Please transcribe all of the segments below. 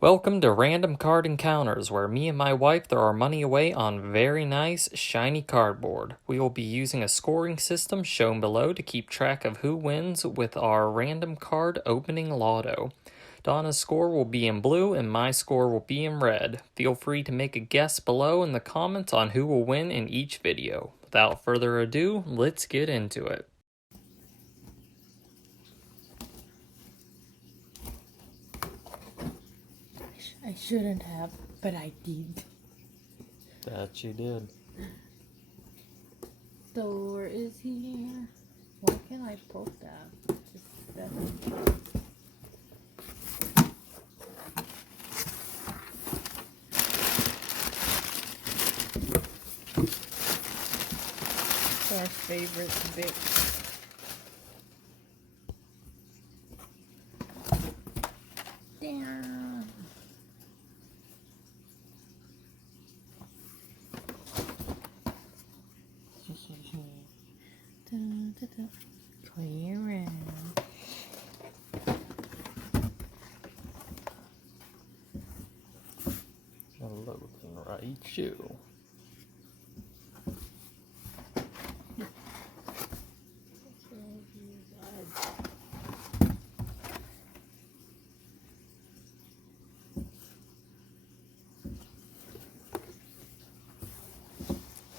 Welcome to Random Card Encounters, where me and my wife throw our money away on very nice, shiny cardboard. We will be using a scoring system shown below to keep track of who wins with our random card opening lotto. Donna's score will be in blue and my score will be in red. Feel free to make a guess below in the comments on who will win in each video. Without further ado, let's get into it. I shouldn't have, but I did. That you did. Door is here. Why can't I poke that? Just 7. Our favorite bit. Damn. Clear out. Hello, Raichu.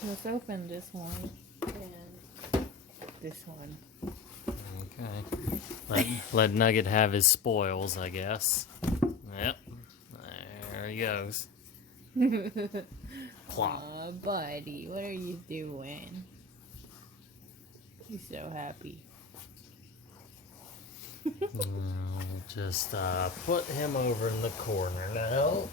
Let's open this one and this one. Okay. Let Nugget have his spoils, I guess. Yep. There he goes. Plop. Aw, buddy, what are you doing? He's so happy. Just put him over in the corner now.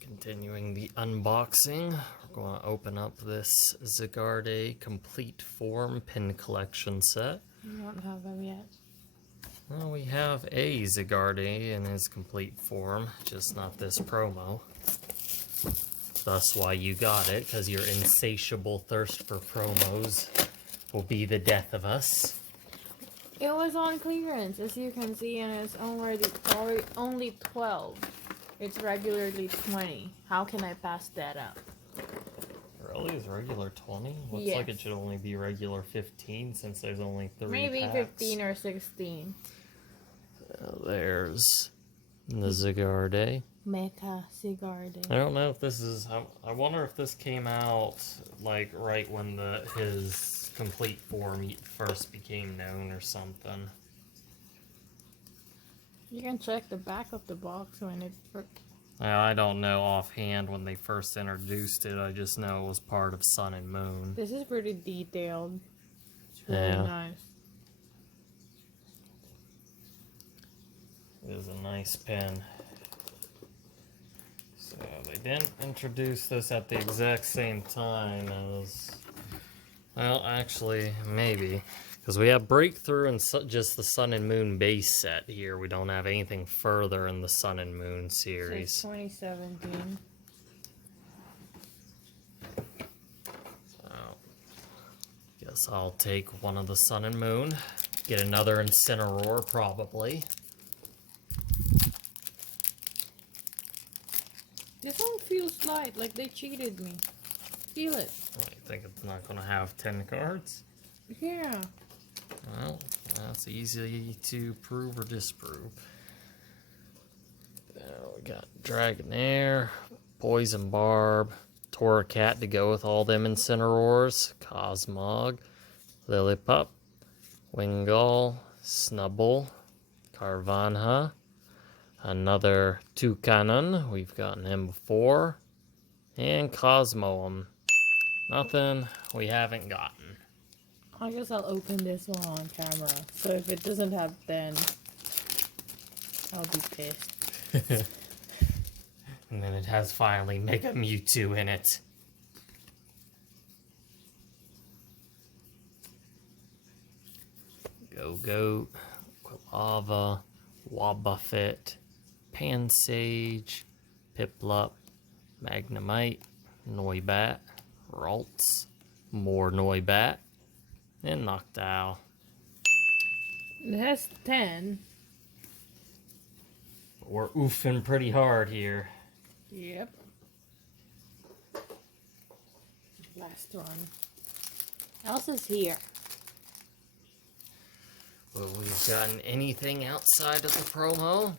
Continuing the unboxing, we're going to open up this Zygarde Complete Form Pin Collection set. We don't have them yet. Well, we have a Zygarde in his complete form, just not this promo. That's why you got it, because your insatiable thirst for promos will be the death of us. It was on clearance, as you can see, and it's already only 12. It's regularly 20. How can I pass that up? Really? Is regular 20? Looks Yes. like it should only be regular 15 since there's only 3 Maybe packs. 15 or 16. There's the Zygarde. Mecha Zygarde. I don't know if this is... I wonder if this came out like right when his complete form first became known or something. You can check the back of the box when it... I don't know offhand when they first introduced it. I just know it was part of Sun and Moon. This is pretty detailed. It's really nice. It is a nice pen. So they didn't introduce this at the exact same time as... Well, actually, maybe. Because we have Breakthrough and just the Sun and Moon base set here. We don't have anything further in the Sun and Moon series. It's 2017. So, guess I'll take one of the Sun and Moon. Get another Incineroar, probably. This one feels light, like they cheated me. Feel it. I think it's not going to have 10 cards. Yeah. Well, that's easy to prove or disprove. We got Dragonair, Poison Barb, Torracat to go with all them Incineroars, Cosmog, Lillipup, Wingull, Snubbull, Carvanha, another Toucanon, we've gotten him before, and Cosmoem. Nothing we haven't gotten. I guess I'll open this one on camera. So if it doesn't have 10, I'll be pissed. And then it has finally Mega Mewtwo in it. Go-Goat, Quilava, Wobbuffet, Pansage, Piplup, Magnemite, Noibat, Ralts, more Noibat, and Noctowl. It has 10. We're oofing pretty hard here. Yep. Last one. Elsa's here. Will we've gotten anything outside of the promo?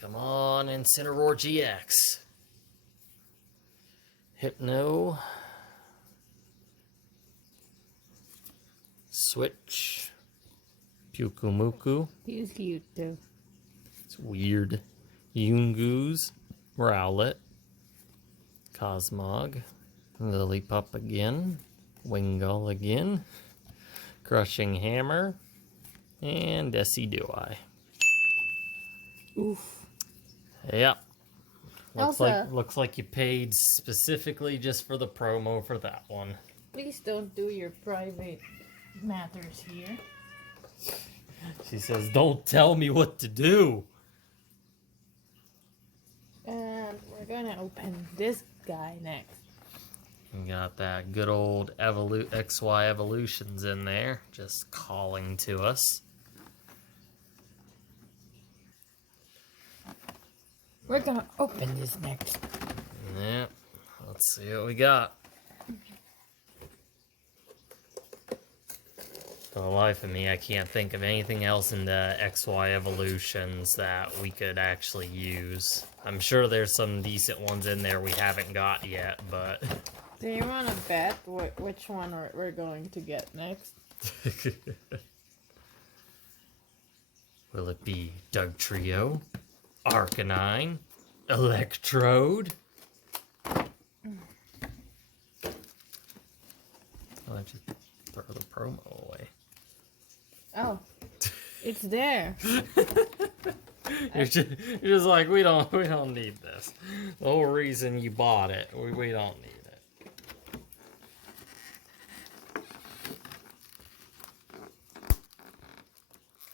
Come on, Incineroar GX. Hypno. Switch. Pukumuku. He's cute too. It's weird. Yungoos. Rowlet. Cosmog. Lillipup again. Wingull again. Crushing Hammer. And Decidueye. Oof. Yep. Elsa. Looks like you paid specifically just for the promo for that one. Please don't do your private matters here. She says, "Don't tell me what to do." And we're gonna open this guy next. We got that good old XY evolutions in there, just calling to us. We're gonna open this next. Yeah, let's see what we got. For the life of me, I can't think of anything else in the XY evolutions that we could actually use. I'm sure there's some decent ones in there we haven't got yet, but... Do you want to bet which one we're going to get next? Will it be Doug Trio, Arcanine, Electrode? I'll just throw the promo away. Oh, it's there. You're just like, we don't need this. The whole reason you bought it, we don't need it.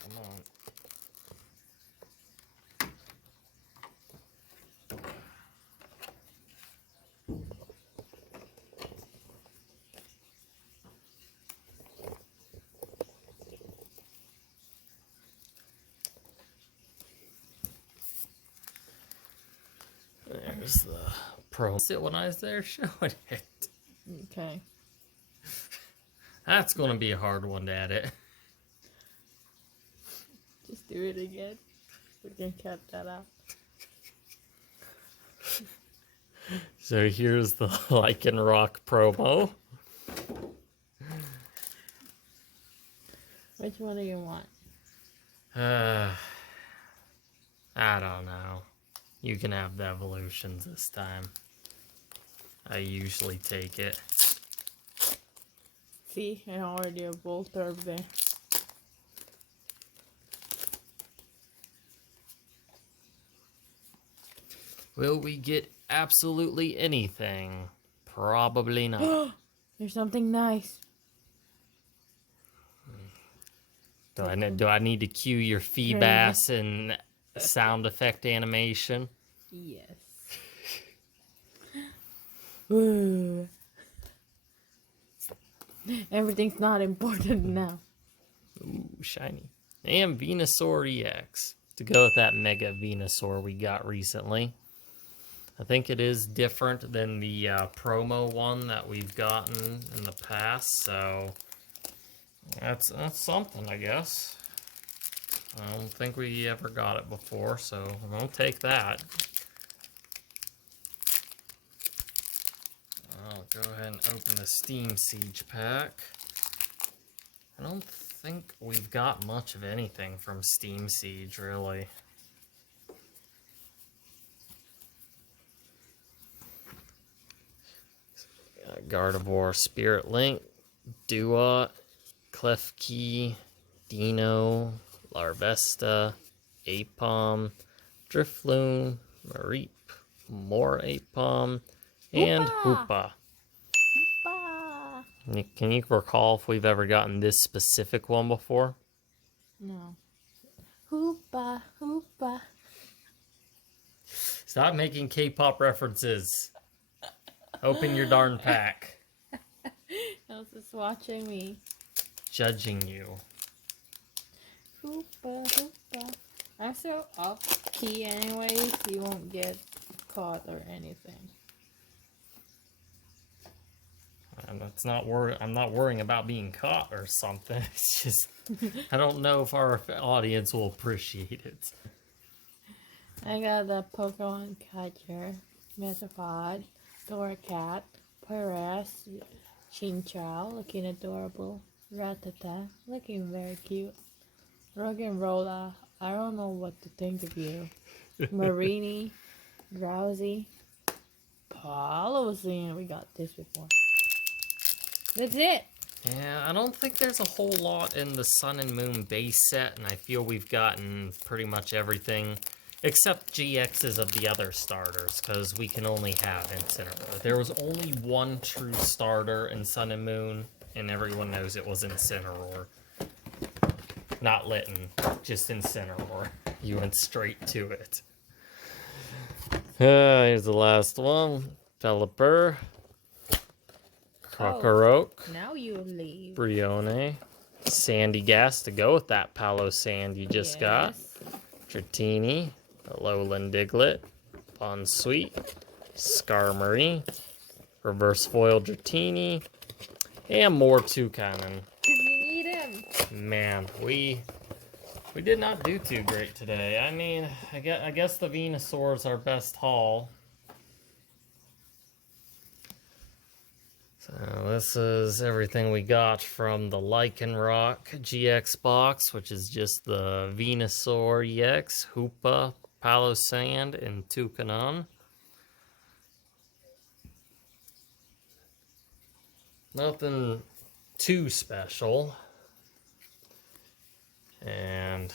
Come on. There's the pro. Sit when I was there showing it. Okay. That's going to be a hard one to edit. Just do it again. We can cut that out. So here's the Lycanroc promo. Which one do you want? I don't know. You can have the evolutions this time. I usually take it. See, I already have Voltorb there. Will we get absolutely anything? Probably not. There's something nice. Do I need to cue your Feebass and sound effect animation? Yes. Ooh. Everything's not important now. Ooh, shiny. And Venusaur EX. To go with that Mega Venusaur we got recently. I think it is different than the promo one that we've gotten in the past, so that's something, I guess. I don't think we ever got it before, so I'll take that. I'll go ahead and open the Steam Siege pack. I don't think we've got much of anything from Steam Siege, really. Gardevoir, Spirit Link, Dua, Klefki, Dino, Larvesta, Apom, Drifloon, Mareep, more Apom, and Hoopa. Can you recall if we've ever gotten this specific one before? No. Hoopa, hoopa. Stop making K-pop references. Open your darn pack. Elsa's watching me. judging you. Hoopa, hoopa. I'm so off key anyways, you won't get caught or anything. And I'm not worrying about being caught or something. It's just I don't know if our audience will appreciate it. I got the Pokemon catcher, Metapod, Torcat, Paras, Chinchou, looking adorable, Rattata, looking very cute, Roggenrola, I don't know what to think of you, Marini, Drowsy, Palosine, we got this before. That's it! Yeah, I don't think there's a whole lot in the Sun and Moon base set, and I feel we've gotten pretty much everything except GXs of the other starters, because we can only have Incineroar. There was only one true starter in Sun and Moon, and everyone knows it was Incineroar. Not Litten, just Incineroar. You went straight to it. Here's the last one. Pelipper. Krokorok. Now you leave. Brione. Sandy Gas to go with that Palo Sand you just got. Dratini. Alolan Diglett. Bonsweet. Skarmory. Reverse Foil Dratini. And more Toucanon. Because you need him. Man, we did not do too great today. I mean, I guess the Venusaur is our best haul. So this is everything we got from the Lycanroc GX box, which is just the Venusaur EX, Hoopa, Palo Sand, and Toucanon. Nothing too special. And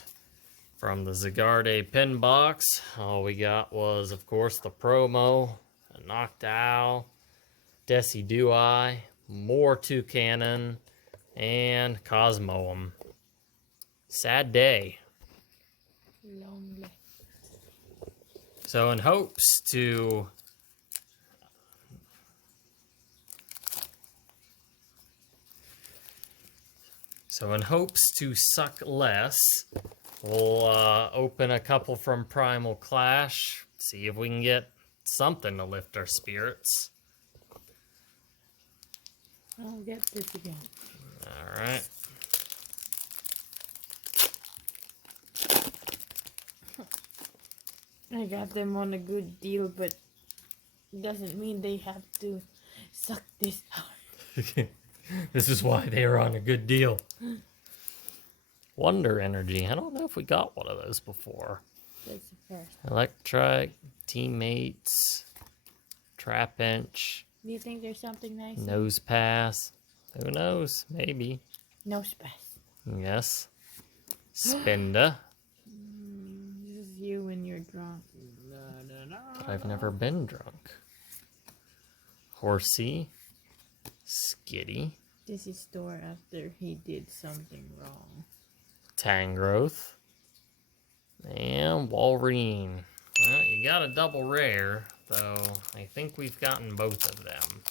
from the Zygarde pin box, all we got was, of course, the promo, a Noctowl, Decidueye, more Toucanon, and Cosmoem. Sad day. Lonely. So in hopes to suck less, we'll open a couple from Primal Clash, see if we can get something to lift our spirits. I'll get this again. Alright. I got them on a good deal, but doesn't mean they have to suck this hard. This is why they are on a good deal. Wonder Energy. I don't know if we got one of those before. That's the first. Electric, Teammates, Trapinch, Do you think there's something nice? Nose Pass. Who knows? Maybe. No space. Yes. Spinda. This is you when you're drunk. I've never been drunk. Horsey. Skitty. This is Thor after he did something wrong. Tangrowth. And Walrein. Well, you got a double rare, though I think we've gotten both of them.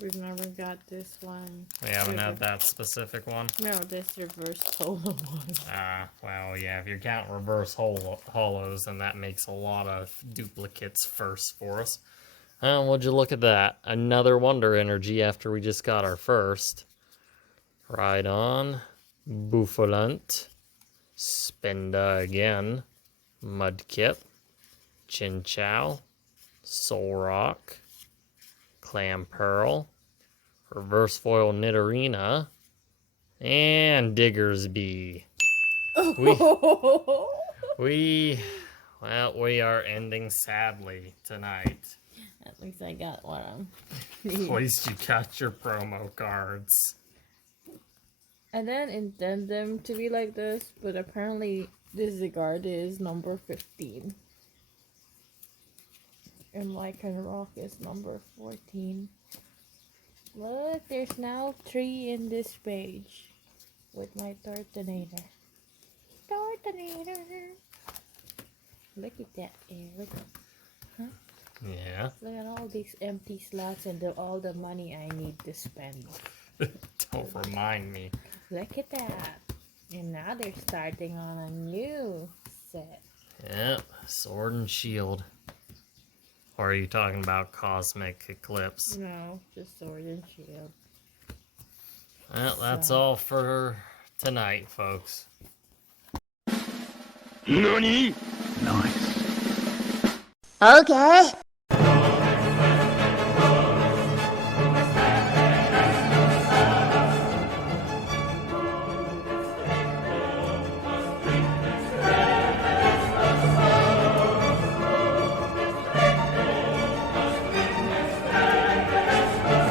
We've never got this one. We haven't had that specific one? No, this reverse solo one. Well, yeah, if you count reverse holos, then that makes a lot of duplicates first for us. Would you look at that? Another Wonder Energy after we just got our first. Rhydon, Bouffalant, Spinda again, Mudkip, Chinchou, Solrock, Clamperl, Reverse Foil Nidorina, and Diggersby. We are ending sadly tonight. At least I got one. At least you got your promo cards. I didn't intend them to be like this, but apparently this Zygarde is number 15. And Lycanroc is number 14. Look, there's now 3 in this page. With my Tortonator. Look at that air. Look at, Yeah. look at all these empty slots and all the money I need to spend. Don't remind me. Look at that. And now they're starting on a new set. Yep, Sword and Shield. Or are you talking about Cosmic Eclipse? No, just Sword and Shield. Well, that's all for tonight, folks. NANI? Okay.